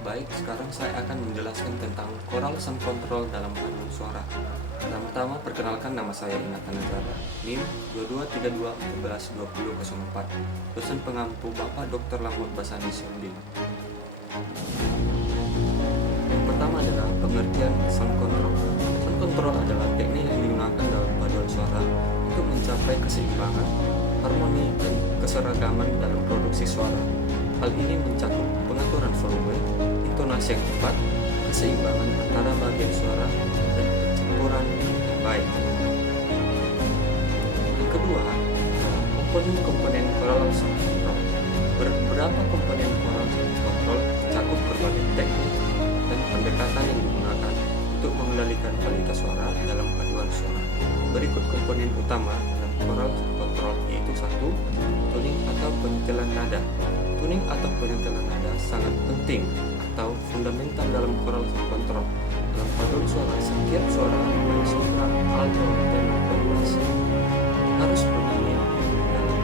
Baik, sekarang saya akan menjelaskan tentang Choral Sound Control dalam paduan suara. Pertama-tama, perkenalkan, nama saya Inatan Negara, NIM 2232112004, dosen pengampu Bapak Dr. Lamut Basani Siunding. Yang pertama adalah pengertian sound control. Sound control adalah teknik yang digunakan dalam paduan suara untuk mencapai keseimbangan, harmoni, dan keseragaman dalam produksi suara. Hal ini mencakup pengaturan volume, intonasi yang tepat, keseimbangan antara bagian suara, dan pencampuran yang baik. Yang kedua, komponen-komponen choral sound control. Beberapa komponen choral sound control mencakup berbagai teknik dan pendekatan yang digunakan untuk mengendalikan kualitas suara dalam paduan suara. Berikut komponen utama dalam choral sound control, yaitu 1. Tuning atau penyetelan nada. Tuning atau penyetelan nada sangat penting atau fundamental dalam choral sound control. Dalam paduan suara, setiap suara baik sopran, alto, dan bass harus bernyanyi dalam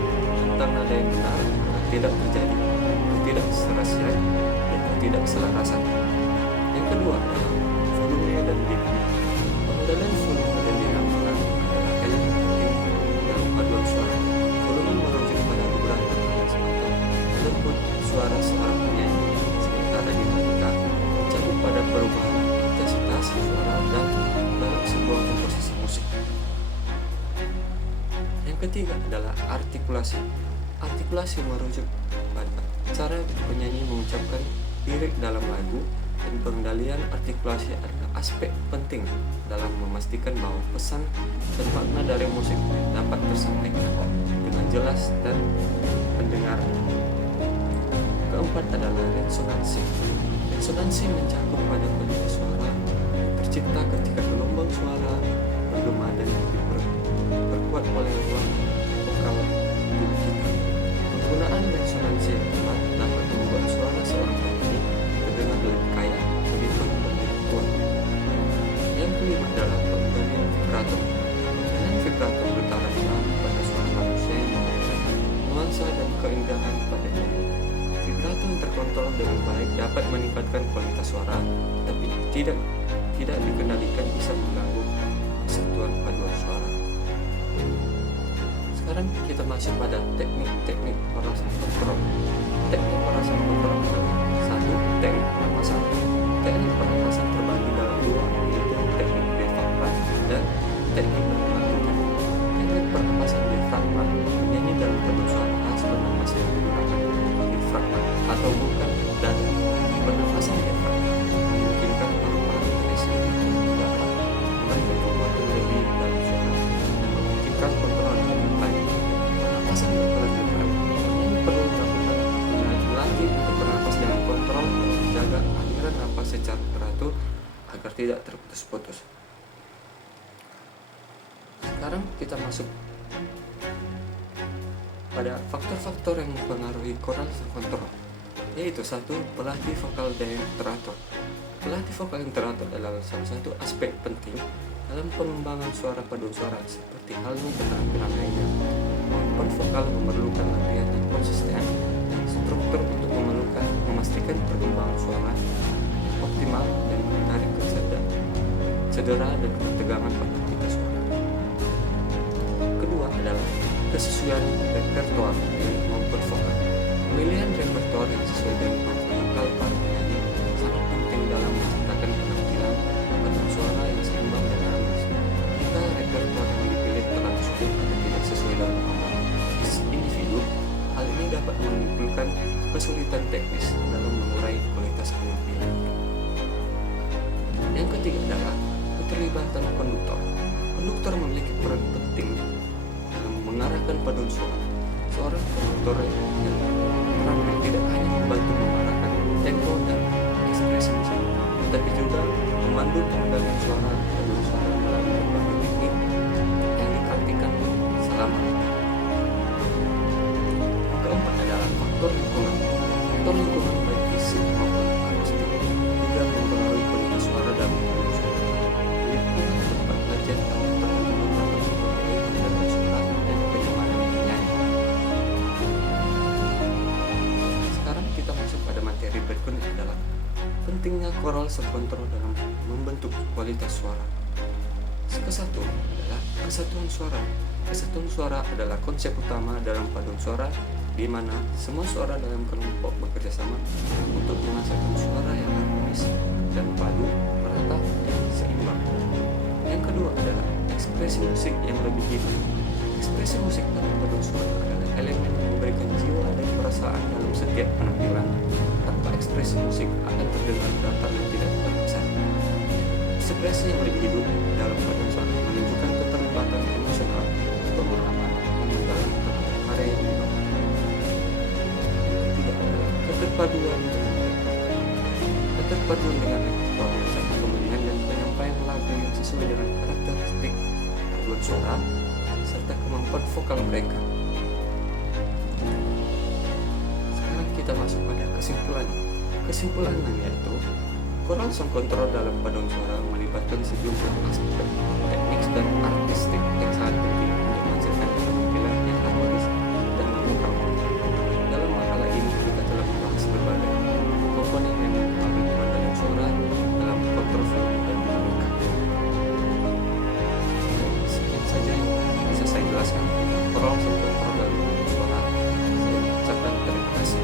tentang nada yang benar agar tidak terjadi ketidakserasian dan ketidakselarasan. Yang kedua adalah volume dan dinamika. Pengendalian volume dan dinamika adalah elemen penting dalam paduan suara. Volume merujuk pada beberapa atau lembut suara seorang penyanyi, sementara dinamika mencakup pada perubahan intensitas suara dalam sebuah komposisi musik. Yang ketiga adalah artikulasi. Artikulasi merujuk pada cara penyanyi mengucapkan lirik dalam lagu, dan pengendalian artikulasi adalah aspek penting dalam memastikan bahwa pesan dan makna dari musik dapat tersampaikan dengan jelas dan pendengar. Keempat adalah resonansi. Resonansi mencakup pada kualitas suara yang tercipta ketika gelombang suara bergema dan diperkuat oleh ruang vokal tubuh kita. Penggunaan resonansi yang tepat dapat membuat suara seorang penyanyi terdengar lebih kaya, lebih penuh, dan lebih kuat. Yang kelima adalah pengendalian vibrato. Pengendalian vibrato bertahan pada suara manusia yang memberikan nuansa dan keindahan pada nyanyi. Vibrato yang terkontrol dengan baik dapat meningkatkan kualitas suara, tapi tidak dikendalikan bisa mengganggu kesatuan paduan suara. Sekarang kita masuk pada teknik-teknik choral sound control. Teknik choral sound control adalah 1. Teknik pernapasan. Teknik pernapasan terbagi dalam 2, yaitu teknik diafragma dan teknik berkelanjutan. Teknik pernapasan diafragma menyanyi dalam paduan suara khas bernapas yang menggunakan diafragma atau bukan dada. Pernapasan diafragma memungkinkan paru-paru terisi udara dan kekuatan lebih dalam suara dan memungkinkan kontrol yang lebih baik. Pernapasan berkelanjutan, penyanyi perlu melakukan melatih untuk bernapas dengan kontrol dan menjaga aliran napas secara teratur agar tidak terputus-putus. Sekarang kita masuk pada faktor-faktor yang mempengaruhi choral sound control, yaitu 1. Pelatih vokal dan yang teratur. Pelatih vokal yang teratur adalah salah satu aspek penting dalam pengembangan suara paduan suara, seperti halnya keterampilan lainnya. Kemampuan vokal memerlukan latihan yang konsisten dan struktur untuk memastikan perkembangan suara optimal dan menghindari cedera dan ketegangan pada pita suara. Kedua adalah kesesuaian repertoar dengan kemampuan vokal. Pemilihan repertoar yang sesuai dengan kemampuan vokal para penyanyi sangat penting dalam menciptakan penampilan paduan suara yang seimbang dan harmonis. Jika repertoar yang dipilih terlalu sulit atau tidak sesuai dengan kemampuan individu, hal ini dapat menimbulkan kesulitan teknis dalam mengurai kualitas penampilan. Yang ketiga adalah keterlibatan konduktor. Konduktor memiliki peran penting dalam mengarahkan paduan suara. Seorang konduktor yang terampil tidak hanya membantu mengarahkan tempo dan ekspresi musik, tetapi juga memandu pengendalian suara paduan suara melalui berbagai teknik yang dipraktikkan selama. Yang keempat adalah faktor lingkungan. Faktor lingkungan baik fisik maupun akustik juga mempengaruhi kualitas suara dalam paduan suara. Lingkungan tempat latihan atau pertemuan dapat mempengaruhi pengendalian suara dan kenyamanan penyanyi. Sekarang kita masuk pada materi berikutnya adalah pentingnya choral subkontrol dalam membentuk kualitas suara. Kesatu adalah kesatuan suara. Kesatuan suara adalah konsep utama dalam paduan suara, di mana semua suara dalam kelompok bekerja sama untuk menghasilkan suara yang harmonis dan padu, merata, dan seimbang. Yang kedua adalah ekspresi musik yang lebih hidup. Ekspresi musik dalam paduan suara adalah elemen yang memberikan jiwa dan perasaan dalam setiap penampilan. Tanpa ekspresi musik akan terdengar datar dan tidak berkesan. Ekspresi yang lebih hidup dalam paduan suara menunjukkan keterlibatan emosional, pemahaman yang mendalam terhadap karya yang dibangun. Yang ketiga adalah keterpaduan dengan repertoire macam pemilihan dan penyampaian lagu yang sesuai dengan karakteristik paduan suara serta kemampuan vokal mereka. Sekarang kita masuk pada kesimpulannya yaitu choral subkontrol dalam paduan suara melibatkan sejumlah aspek teknik dan artistik yang sangat penting untuk menghasilkan penampilan yang harmonis dan memukau. Dalam makalah ini kita telah membahas berbagai komponen yang mempengaruhi paduan suara dalam kontrol volume dan dinamika. Sekian saja yang bisa saya jelaskan choral subkontrol dalam paduan suara. Saya ucapkan terima kasih.